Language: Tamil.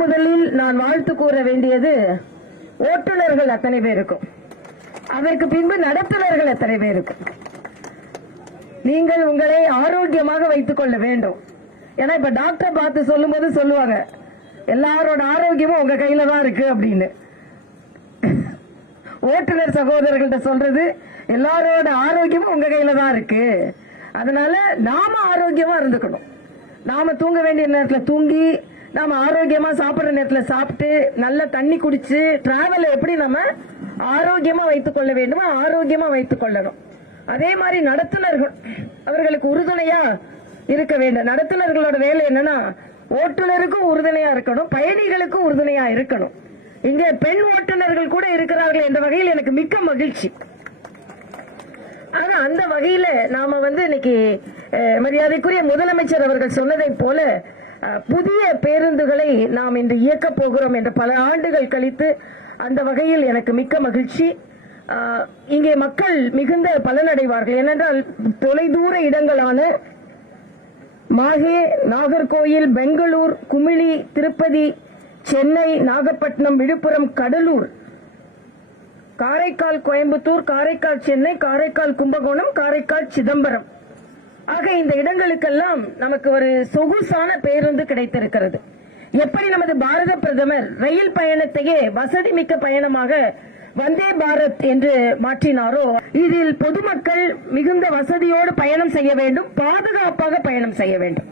முதலில் நான் வாழ்த்து கூற வேண்டியது ஓட்டுநர்கள் அத்தனை பேருக்கும், அதற்கு பின்பு நடத்துனர்கள் அத்தனை பேருக்கும். நீங்கள் உங்களை ஆரோக்கியமாக வைத்துக் கொள்ள வேண்டும். ஏன்னா இப்ப டாக்டர் பார்த்து சொல்லும் போது சொல்லுவாங்க, எல்லாரோட ஆரோக்கியமும் உங்க கையில தான் இருக்கு அப்படின்னு. ஓட்டுநர் சகோதரர்கள்ட்ட சொல்றது, எல்லாரோட ஆரோக்கியமும் உங்க கையில தான் இருக்கு. அதனால நாம ஆரோக்கியமா இருந்துக்கணும். நாம தூங்க வேண்டிய நேரத்தில் தூங்கி, நாம ஆரோக்கியமா சாப்பிடுற நேரத்தில் சாப்பிட்டு, நல்ல தண்ணி குடிச்சு, டிராவல் எப்படி நம்ம ஆரோக்கியமா வைத்துக் கொள்ள வேண்டுமோ ஆரோக்கியமா வைத்துக் கொள்ளணும். அதே மாதிரி நடத்துனர்கள் அவர்களுக்கு உறுதுணையா இருக்க வேண்டும். நடத்துனர்களோட வேலை என்னன்னா, ஓட்டுநருக்கும் உறுதுணையா இருக்கணும், பயணிகளுக்கும் உறுதுணையா இருக்கணும். இங்கே பெண் ஓட்டுநர்கள் கூட இருக்கிறார்கள் என்ற வகையில் எனக்கு மிக்க மகிழ்ச்சி. ஆனா அந்த வகையில நாம இன்னைக்கு மரியாதைக்குரிய முதலமைச்சர் அவர்கள் சொன்னதை போல புதிய பேருந்துகளை நாம் இன்று இயக்க போகிறோம் என்ற பல ஆண்டுகள் கழித்து, அந்த வகையில் எனக்கு மிக்க மகிழ்ச்சி. இங்கே மக்கள் மிகுந்த பலனடைவார்கள். ஏனென்றால் தொலைதூர இடங்களான மாஹே, நாகர்கோயில், பெங்களூர், குமிளி, திருப்பதி, சென்னை, நாகப்பட்டினம், விழுப்புரம், கடலூர், காரைக்கால், கோயம்புத்தூர், காரைக்கால், சென்னை, காரைக்கால், கும்பகோணம், காரைக்கால், சிதம்பரம் ஆக இந்த இடங்களுக்கெல்லாம் நமக்கு ஒரு சொகுசான பேருந்து கிடைத்திருக்கிறது. எப்படி நமது பாரத பிரதமர் ரயில் பயணத்தையே வசதி மிக்க பயணமாக வந்தே பாரத் என்று மாற்றினாரோ, இதில் பொதுமக்கள் மிகுந்த வசதியோடு பயணம் செய்ய வேண்டும், பாதுகாப்பாக பயணம் செய்ய வேண்டும்.